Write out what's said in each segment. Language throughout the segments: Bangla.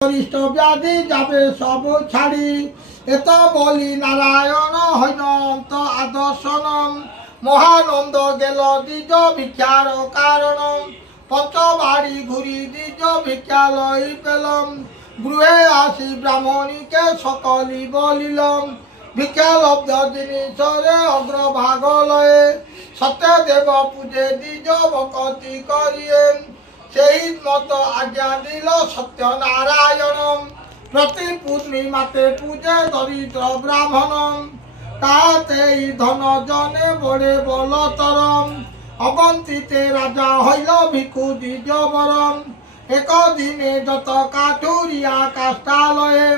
অরিষ্ট ব্যাধি যাবে সব ছাড়ি এত বলি নারায়ণ হৈনন্ত আদর্শনম মহানন্দ গেল দ্বিজ ভিক্ষার কারণ পঞ্চবাড়ি ঘুরি দ্বিজ ভিক্ষা লই পেলম গৃহে আসি ব্রাহ্মণীকে সকলি বলিলম ভিক্ষা লব্ধ জিনিসরে অগ্রভাগ লয়ে সত্যদেব পূজে দ্বিজ ভকতি করিয়ে সেই মতো আজ্ঞা দিল সত্যনারায়ণ প্রতি পূর্ণিমাতে পূজে দরিদ্র ব্রাহ্মণ তাতেই ধন জনে বড়ে বলতরম অবন্তিতে রাজা হইল ভিক্ষু দ্বিজ বরম একদিনে যত কাঠুরিয়া কাষ্ঠালয়ে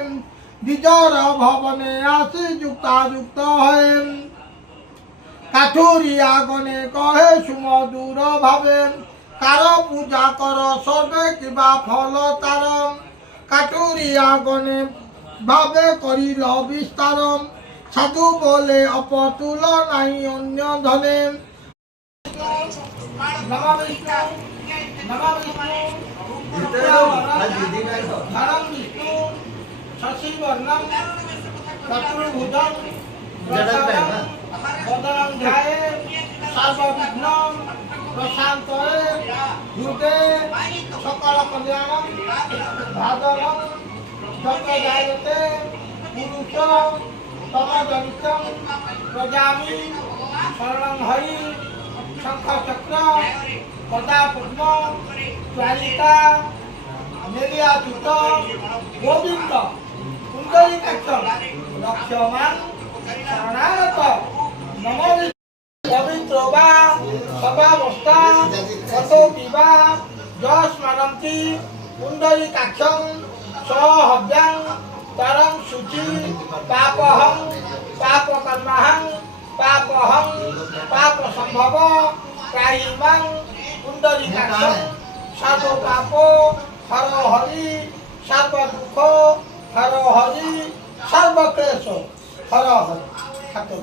দ্বিজর ভবনে আসি যুক্তাযুক্ত হয়ে কাঠুরিয়া গণে কহে সুমধুর ভাবে কার পূজা কর সর্বে কিবা ফল তার কাঠুরিয়া গণে ভাবে করিল বিস্তারম সাধু বলে অপতুল নাই অন্য ধনে নমঃ বিষ্ণু নমঃ বিষ্ণু ধরম বিষ্ণু শশী বর্ণম চতুর্ভুজম বদনং ধ্যায়ে সর্ববিঘ্নম প্রশান্তয়ে ভূতে সকল কল্যাণম ভাদরম যত জায়তে পুরুষ তমজনিতম প্রজামি শরণং হরি শঙ্খ চক্র গদা পদ্ম জ্বালিকা নেলিয়াযুত গোবিন্দ কুণ্ডলিকাক্ষ লক্ষ্যমান শরণাগত নমঃ পবিত্র বা সবাবস্থা কত বিবা যস্মারন্তি কুণ্ডলিকাক্ষং সহব্যাং তরং শুচি পাপহং পাপকর্মহং পাপহং পাপ সম্ভব ত্রাহিমাং কুণ্ডলিকাক্ষং সর্ব পাপ হর হরি সর্ব দুঃখ হর হরি সর্বক্লেশ হর হরি হাতে